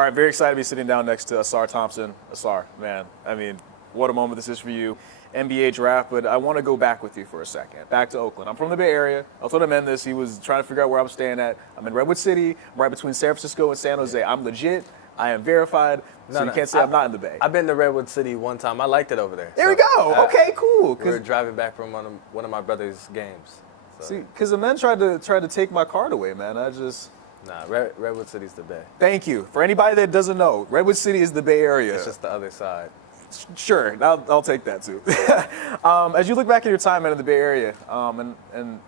All right, very excited to be sitting down next to Ausar Thompson. Ausar, man, I mean, what a moment this is for you. NBA draft, but I want to go back with you for a second. Back to Oakland. I'm from the Bay Area. I told him this. He was trying to figure out where I'm staying at. I'm in Redwood City. I'm right between San Francisco and San Jose. I'm legit. I am verified. So you can't say I'm not in the Bay. I've been to Redwood City one time. I liked it over there. There we go. Okay, cool. We were driving back from one of my brother's games. So. See, because the men tried to take my card away, man. Nah, Redwood City's the Bay. Thank you. For anybody that doesn't know, Redwood City is the Bay Area. It's just the other side. Sure, I'll take that too. As you look back at your time in the Bay Area, and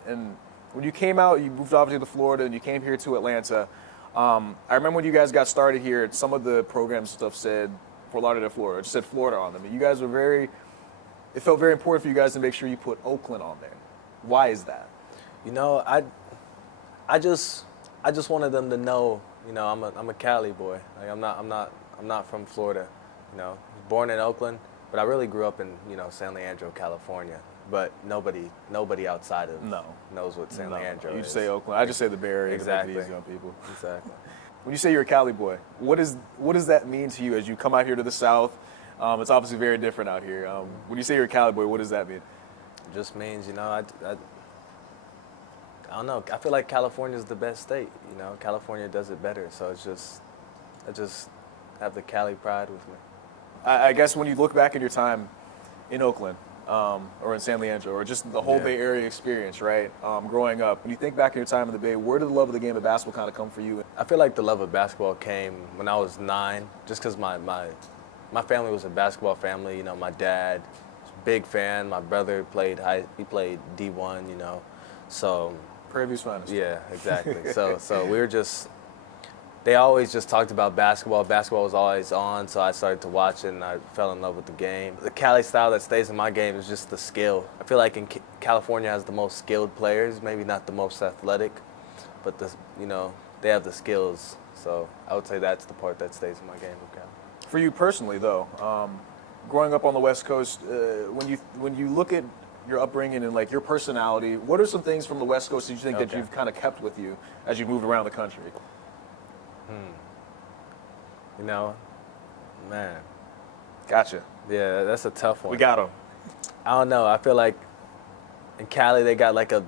when you came out, you moved obviously to Florida, and you came here to Atlanta. I remember when you guys got started here, some of the program stuff said Fort Lauderdale, Florida. It just said Florida on them. And you guys were it felt very important for you guys to make sure you put Oakland on there. Why is that? You know, I just wanted them to know, you know, I'm a Cali boy. Like I'm not from Florida, you know. Born in Oakland, but I really grew up in, you know, San Leandro, California. But nobody outside of knows what San Leandro is. You say Oakland. I just say the Bay Area. Exactly. To make it easy on people. Exactly. When you say you're a Cali boy, what does that mean to you as you come out here to the South? It's obviously very different out here. When you say you're a Cali boy, what does that mean? It just means, you know, I don't know. I feel like California's the best state. You know, California does it better. So I just have the Cali pride with me. I guess when you look back at your time in Oakland or in San Leandro or just the whole Bay Area experience, right, growing up, when you think back at your time in the Bay, where did the love of the game of basketball kind of come for you? I feel like the love of basketball came when I was 9, just because my family was a basketball family. You know, my dad was a big fan. My brother played D1, you know. So Prairie View's finest. Yeah, exactly. so we were just, they always just talked about basketball. Basketball was always on, so I started to watch it, and I fell in love with the game. The Cali style that stays in my game is just the skill. I feel like California has the most skilled players, maybe not the most athletic, but they have the skills. So I would say that's the part that stays in my game with Cali. For you personally, though, growing up on the West Coast, when you look at your upbringing and like your personality, what are some things from the West Coast that you think that you've kind of kept with you as you moved around the country? You know, man. Gotcha. Yeah, that's a tough one. We got them. I don't know. I feel like in Cali they got like a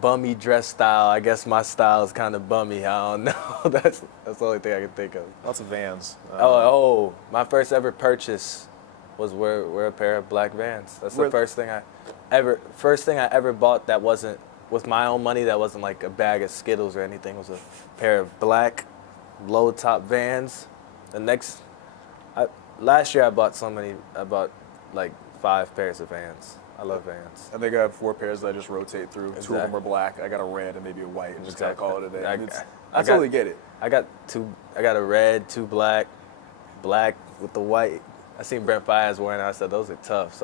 bummy dress style. I guess my style is kind of bummy. I don't know. That's the only thing I can think of. Lots of Vans. My first ever purchase was wear a pair of black Vans. That's the first thing I ever bought that wasn't with my own money. That wasn't like a bag of Skittles or anything. It was a pair of black low top Vans. Last year I bought like 5 pairs of Vans. I love Vans. I think I have 4 pairs that I just rotate through. Exactly. 2 of them are black. I got a red and maybe a white. And just gotta call it a day. I totally get it. I got a red, 2 black with the white. I seen Brent Fayez wearing it. I said those are tough.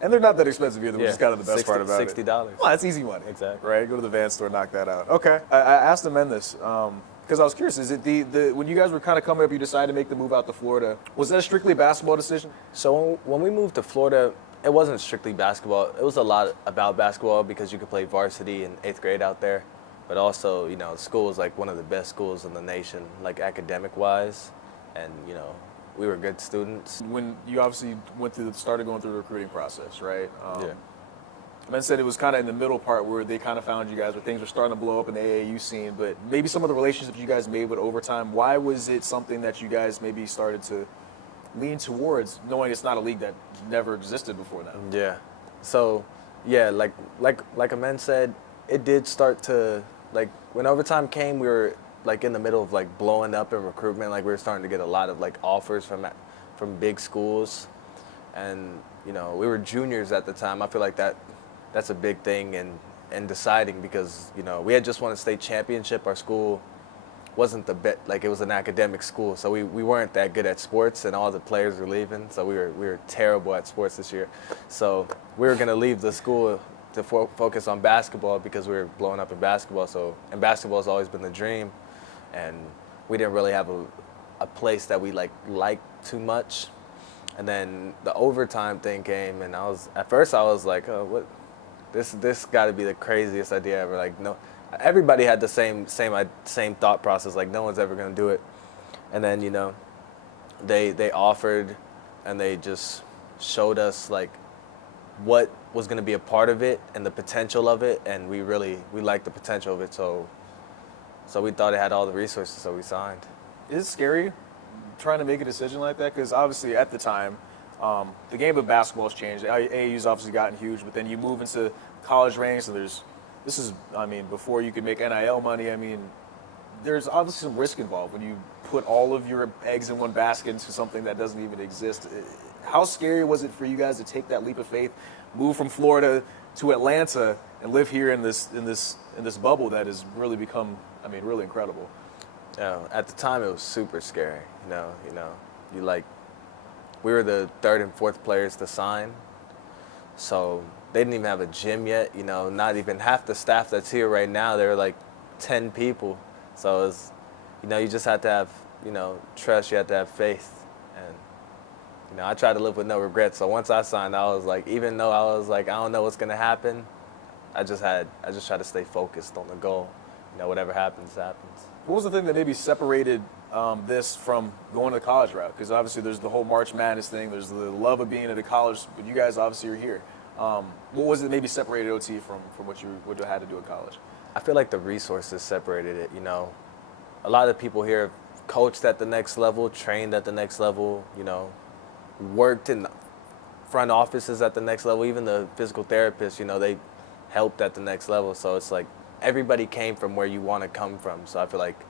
And they're not that expensive either, which is kind of the best part about $60. it. $60. Well, that's easy money. Exactly. Right? Go to the Vans store, knock that out. Okay. I asked the men this because I was curious. Is it when you guys were kind of coming up, you decided to make the move out to Florida, was that a strictly basketball decision? So when we moved to Florida, it wasn't strictly basketball. It was a lot about basketball because you could play varsity in 8th grade out there. But also, you know, the school was like one of the best schools in the nation, like academic-wise. And, you know, we were good students. When you obviously started going through the recruiting process, right? Yeah. Men said it was kind of in the middle part where they kind of found you guys, where things were starting to blow up in the AAU scene, but maybe some of the relationships you guys made with overtime, why was it something that you guys maybe started to lean towards, knowing it's not a league that never existed before that? Yeah. So, yeah, like a man said, it did start to, like, when overtime came, we were like in the middle of like blowing up in recruitment. Like we were starting to get a lot of like offers from big schools, and you know we were juniors at the time. I feel like that's a big thing in deciding, because you know we had just won a state championship. Our school wasn't the best, like it was an academic school, so we weren't that good at sports, and all the players were leaving. So we were terrible at sports this year. So we were gonna leave the school to focus on basketball because we were blowing up in basketball. And basketball has always been the dream. And we didn't really have a place that we liked too much. And then the overtime thing came, and at first I was like, oh, what? This got to be the craziest idea ever. Like, no, everybody had the same thought process. Like no one's ever gonna do it. And then they offered, and they just showed us like what was gonna be a part of it and the potential of it, and we liked the potential of it. So we thought it had all the resources, so we signed. Is it scary trying to make a decision like that? Because obviously at the time, the game of basketball has changed. AAU's obviously gotten huge, but then you move into college ranks, and before you could make NIL money, there's obviously some risk involved when you put all of your eggs in one basket into something that doesn't even exist. How scary was it for you guys to take that leap of faith, move from Florida to Atlanta, and live here in this bubble that has really become, really incredible? At the time, it was super scary. We were the third and fourth players to sign, so they didn't even have a gym yet. Not even half the staff that's here right now. There were like 10 people, so it was, you just had to have, trust. You had to have faith, and I tried to live with no regrets. So once I signed, I was like, even though I was like, I don't know what's gonna happen, I just tried to stay focused on the goal. Whatever happens, happens. What was the thing that maybe separated this from going to the college route? Because obviously there's the whole March Madness thing. There's the love of being at a college, but you guys obviously are here. What was it maybe separated OT from what you had to do in college? I feel like the resources separated it. A lot of people here coached at the next level, trained at the next level, worked in the front offices at the next level. Even the physical therapists, they helped at the next level. So it's like everybody came from where you want to come from. So I feel like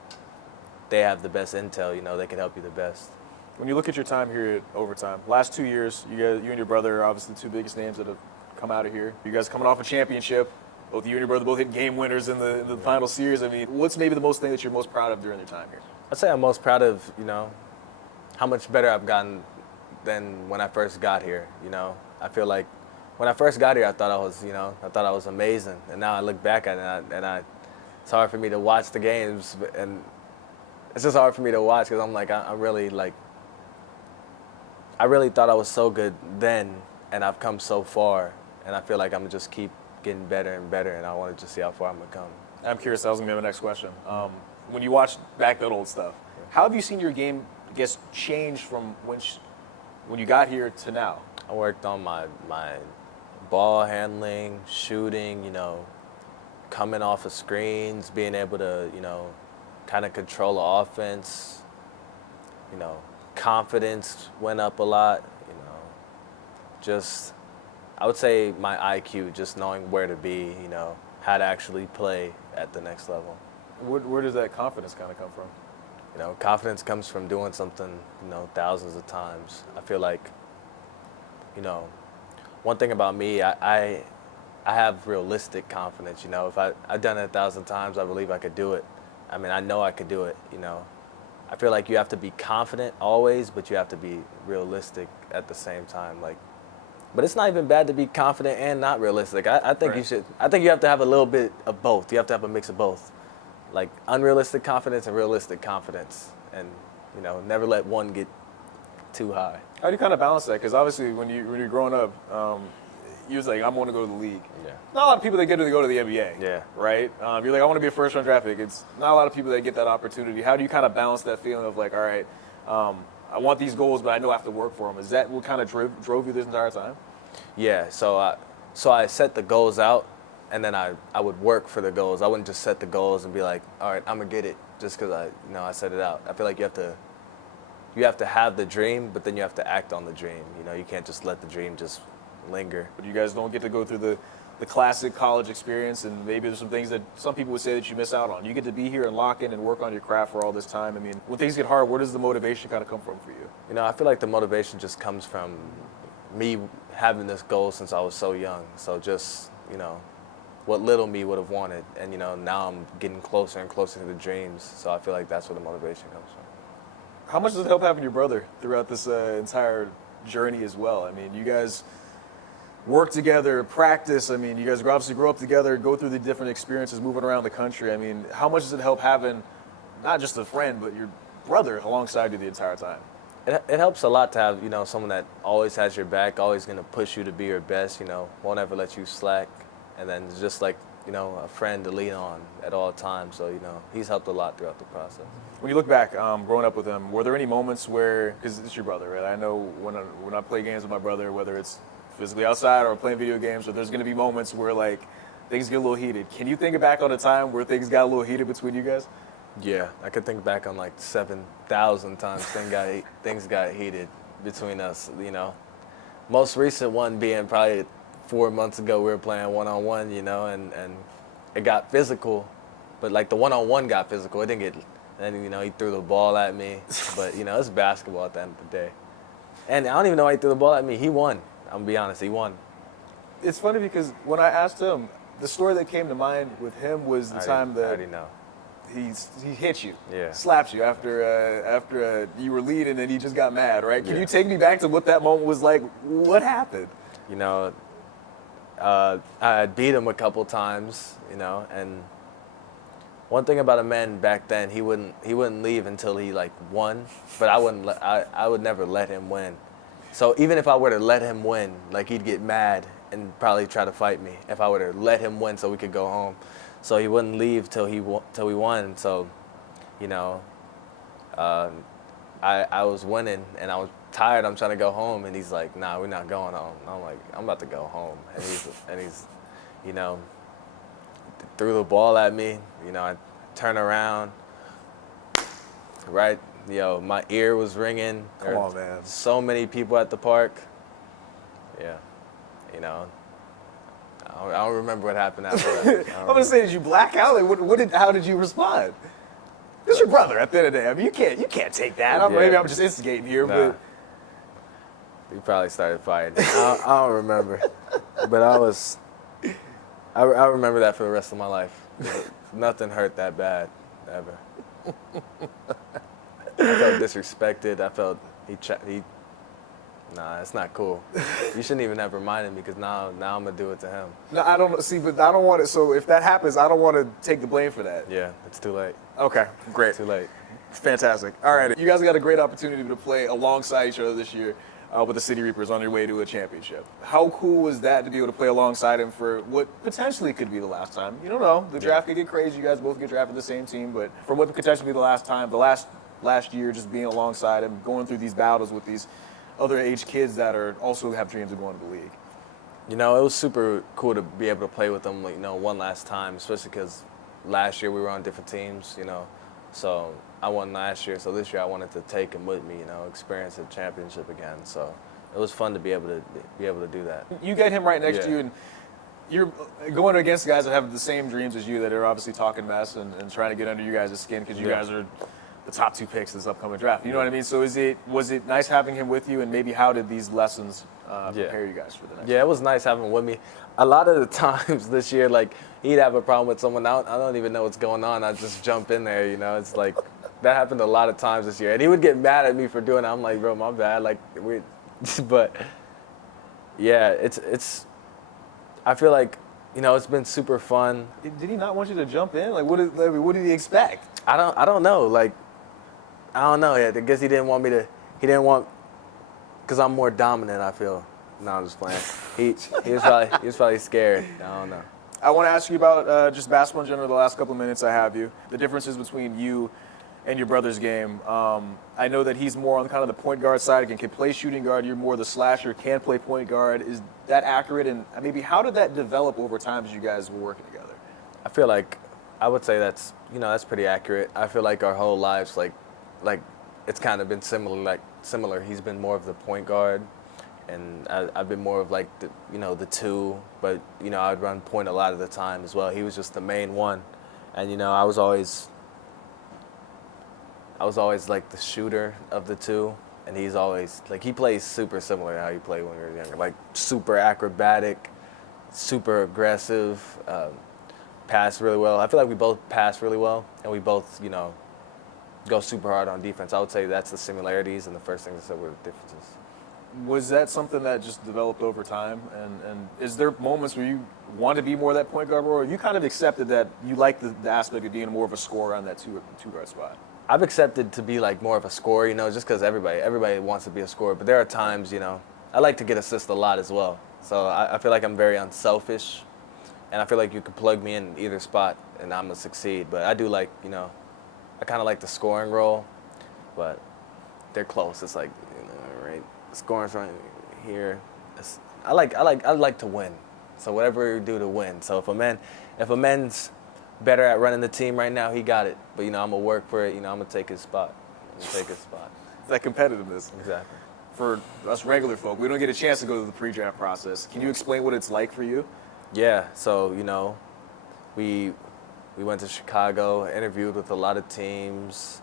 they have the best intel, they can help you the best. When you look at your time here at Overtime, last 2 years, you and your brother are obviously the two biggest names that have come out of here. You guys coming off a championship. Both you and your brother both hit game winners in the final series. What's maybe the most thing that you're most proud of during your time here? I'd say I'm most proud of, how much better I've gotten than when I first got here. I feel like when I first got here, I thought I was amazing. And now I look back at it, and it's hard for me to watch the games, and it's just hard for me to watch because I'm like, I really thought I was so good then, and I've come so far, and I feel like I'm gonna just keep getting better and better, and I want to just see how far I'm gonna come. I'm curious. That was gonna be my next question. When you watch back that old stuff, how have you seen your game, change from when you got here to now? I worked on my ball handling, shooting, coming off of screens, being able to, kind of control the offense. Confidence went up a lot. Just, I would say my IQ, just knowing where to be, how to actually play at the next level. Where does that confidence kind of come from? Confidence comes from doing something, thousands of times. I feel like, one thing about me, I have realistic confidence. If I've done it 1,000 times, I believe I could do it. I know I could do it. I feel like you have to be confident always, but you have to be realistic at the same time. But it's not even bad to be confident and not realistic. I think right. I think you have to have a little bit of both. You have to have a mix of both, like unrealistic confidence and realistic confidence, and never let one get too high. How do you kind of balance that? Because obviously, when you're growing up, you was like, I want to go to the league. Yeah. Not a lot of people that get to go to the NBA. Yeah. Right. You're like, I want to be a first-round draft pick. It's not a lot of people that get that opportunity. How do you kind of balance that feeling of like, all right, I want these goals, but I know I have to work for them? Is that what kind of drove you this entire time? Yeah. So I set the goals out, and then I would work for the goals. I wouldn't just set the goals and be like, all right, I'm gonna get it just because I set it out. I feel like you have to have the dream, but then you have to act on the dream. You can't just let the dream just linger. But you guys don't get to go through the classic college experience, and maybe there's some things that some people would say that you miss out on. You get to be here and lock in and work on your craft for all this time. When things get hard, where does the motivation kind of come from for you? I feel like the motivation just comes from me having this goal since I was so young. So just, what little me would have wanted. And, now I'm getting closer and closer to the dreams. So I feel like that's where the motivation comes from. How much does it help having your brother throughout this entire journey as well? You guys work together, practice. You guys obviously grow up together, go through the different experiences moving around the country. How much does it help having not just a friend, but your brother alongside you the entire time? It helps a lot to have, someone that always has your back, always going to push you to be your best, won't ever let you slack. And then just like a friend to lean on at all times. So, he's helped a lot throughout the process. When you look back, growing up with him, were there any moments where, because it's your brother, right? I know when I play games with my brother, whether it's physically outside or playing video games, or there's going to be moments where like things get a little heated. Can you think back on a time where things got a little heated between you guys? Yeah, I could think back on like 7,000 times things got heated between us. Most recent one being probably 4 months ago. We were playing one-on-one, and it got physical, but like the one-on-one got physical. It didn't get. And he threw the ball at me, but it's basketball at the end of the day. And I don't even know why he threw the ball at me. He won. I'm gonna be honest, he won. It's funny because when I asked him, the story that came to mind with him was the time that I already know. he hit you, Yeah, slapped you after you were leading and he just got mad, right? Can Yeah. you take me back to what that moment was like? What happened? I beat him a couple times, and one thing about a man back then, he wouldn't leave until he like won, but I would never let him win. So even if I were to let him win, like he'd get mad and probably try to fight me if I were to let him win so we could go home. So he wouldn't leave till we won. So, I was winning and I was tired. I'm trying to go home, and he's like, "Nah, we're not going home." And I'm like, "I'm about to go home," and he's, threw the ball at me. I turn around. Right, my ear was ringing. Come on, man. So many people at the park. Yeah, I don't remember what happened after that. I'm gonna say, did you black out? Like, how did you respond? It's your brother at the end of the day. I mean, you can't take that. Yeah. Maybe I'm just instigating here, Nah. but We probably started fighting. I don't remember, but I remember that for the rest of my life. Nothing hurt that bad, ever. I felt disrespected. I felt nah, it's not cool. You shouldn't even have reminded me, because now I'm gonna do it to him. no, I don't see. But I don't want it. So if that happens, I don't want to take the blame for that. Yeah, it's too late. Okay, great. Too late. Fantastic. All right, you guys got a great opportunity to play alongside each other this year with the City Reapers on your way to a championship. How cool was that to be able to play alongside him for what potentially could be the last time? You don't know. The draft could get crazy. You guys both get drafted the same team, but for what could potentially be the last time, the last year, just being alongside him, going through these battles with these other age kids that also have dreams of going to the league. It was super cool to be able to play with them, one last time, especially because last year we were on different teams, So I won last year, so this year I wanted to take him with me, experience a championship again. So it was fun to be able to do that. You get him right next to Yeah. you, and you're going against guys that have the same dreams as you, that are obviously talking mess and trying to get under you guys' skin because you guys are the top 2 picks this upcoming draft. You know what I mean? So was it nice having him with you, and maybe how did these lessons prepare you guys for the next? Yeah, it was nice having him with me. A lot of the times this year, like, he'd have a problem with someone. I don't even know what's going on. I just jump in there, It's like, that happened a lot of times this year. And he would get mad at me for doing it. I'm like, bro, my bad. Like, but yeah, it's, I feel like, it's been super fun. Did he not want you to jump in? Like, what did he expect? I don't know. Like, I don't know. Yeah, I guess he didn't want, because I'm more dominant, I feel. No, I'm just playing. He was probably scared. I don't know. I want to ask you about just basketball in general. The last couple of minutes I have you, the differences between you and your brother's game. I know that he's more on kind of the point guard side and can play shooting guard. You're more the slasher, can play point guard. Is that accurate? And maybe how did that develop over time as you guys were working together? I feel like I would say that's pretty accurate. I feel like our whole lives, like it's kind of been similar. He's been more of the point guard, and I've been more of like the 2, but I'd run point a lot of the time as well. He was just the main one, and I was always like the shooter of the 2, and he's always like, he plays super similar to how he played when we were younger, like super acrobatic, super aggressive, pass really well. I feel like we both pass really well, and we both go super hard on defense. I would say that's the similarities, and the first thing I said were the differences. Was that something that just developed over time? And is there moments where you want to be more that point guard, or you kind of accepted that you like the aspect of being more of a scorer on that two guard spot? I've accepted to be like more of a scorer, just because everybody wants to be a scorer. But there are times, I like to get assists a lot as well. So I feel like I'm very unselfish, and I feel like you could plug me in either spot, and I'm gonna succeed. But I do like, you know, I kind of like the scoring role, but they're close. It's like, you know, right, scoring from here. I like to win. So whatever you do to win. So if a man's better at running the team right now, he got it. But, you know, I'm gonna work for it. You know, I'm gonna take his spot. That competitiveness. Exactly. For us regular folk, we don't get a chance to go through the pre-draft process. Can you explain what it's like for you? Yeah. So, you know, we went to Chicago, interviewed with a lot of teams,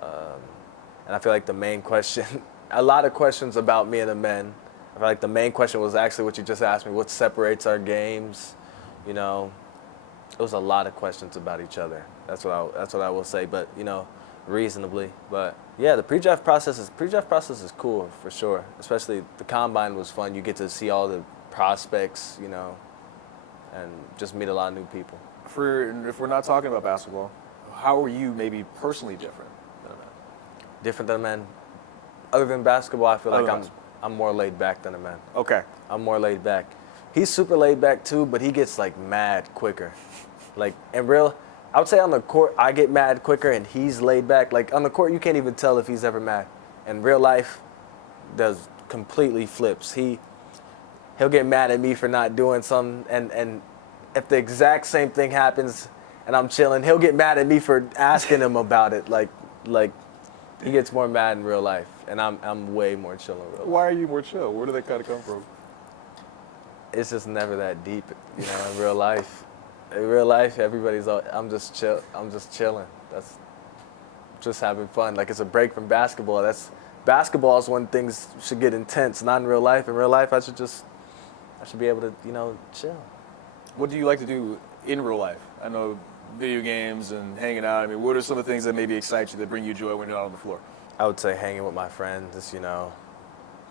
and I feel like the main question, a lot of questions about me and the men. I feel like the main question was actually what you just asked me: what separates our games? You know, it was a lot of questions about each other. That's what I will say. But, you know, reasonably. But yeah, the pre-draft process is cool for sure. Especially the combine was fun. You get to see all the prospects, you know, and just meet a lot of new people. If we're not talking about basketball, how are you maybe personally different than a man? Different than a man. Other than basketball, I feel like I'm more laid back than a man. Okay. I'm more laid back. He's super laid back too, but he gets like mad quicker. Like in real, I would say on the court, I get mad quicker and he's laid back. Like on the court, you can't even tell if he's ever mad. In real life, does completely flips. He'll get mad at me for not doing something, and if the exact same thing happens and I'm chilling, he'll get mad at me for asking him about it. Like he gets more mad in real life, and I'm way more chill in real life. Why are you more chill? Where do they kind of come from? It's just never that deep, you know, in real life. In real life, everybody's all, I'm just chilling. That's just having fun. Like it's a break from basketball. Basketball is when things should get intense, not in real life. In real life, I should be able to, you know, chill. What do you like to do in real life? I know video games and hanging out. I mean, what are some of the things that maybe excite you, that bring you joy when you're out on the floor? I would say hanging with my friends, just, you know,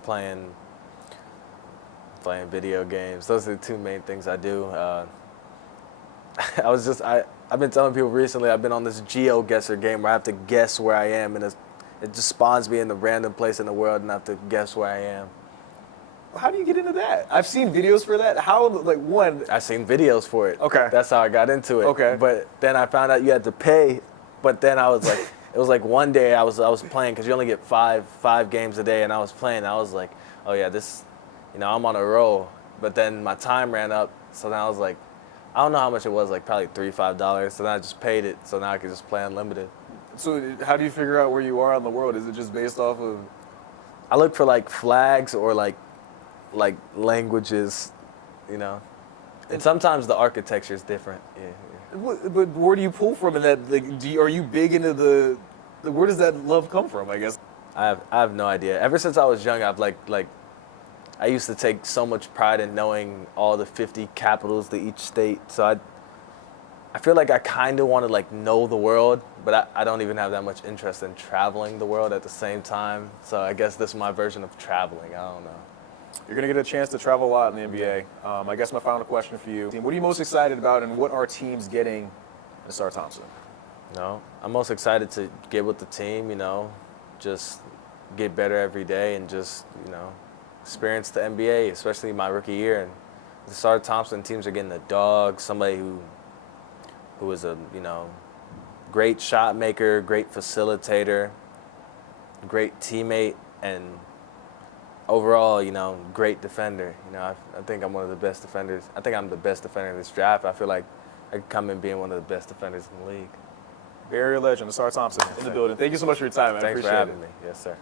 playing video games. Those are the two main things I do. I've been telling people recently, I've been on this geo-guesser game where I have to guess where I am, and it just spawns me in a random place in the world, and I have to guess where I am. How do you get into that? I've seen videos for that. I've seen videos for it. Okay. That's how I got into it. Okay. But then I found out you had to pay. But then I was like, it was like one day I was playing, because you only get five games a day, and I was playing. And I was like, oh yeah, this, you know, I'm on a roll. But then my time ran up, so then I was like, I don't know how much it was, like probably $3-5. So then I just paid it, so now I could just play unlimited. So how do you figure out where you are in the world? Is it just based off of? I look for like flags or like languages, you know. And sometimes the architecture is different. Yeah. But where do you pull from in that? Like, are you big into where does that love come from, I guess? I have no idea. Ever since I was young, I've like I used to take so much pride in knowing all the 50 capitals to each state. So I feel like I kind of want to like know the world, but I don't even have that much interest in traveling the world at the same time. So I guess this is my version of traveling. I don't know. You're going to get a chance to travel a lot in the NBA. I guess my final question for you: what are you most excited about, and what are teams getting in Ausar Thompson? No, I'm most excited to get with the team. You know, just get better every day, and just, you know, experience the NBA, especially my rookie year. And the Ausar Thompson teams are getting a dog, somebody who is a, you know, great shot maker, great facilitator, great teammate, and overall, you know, great defender. You know, I think I'm one of the best defenders. I think I'm the best defender in this draft. I feel like I could come in being one of the best defenders in the league. Bay Area legend, Ausar Thompson, in the building. Thank you so much for your time, man. Thanks for having me. Yes, sir.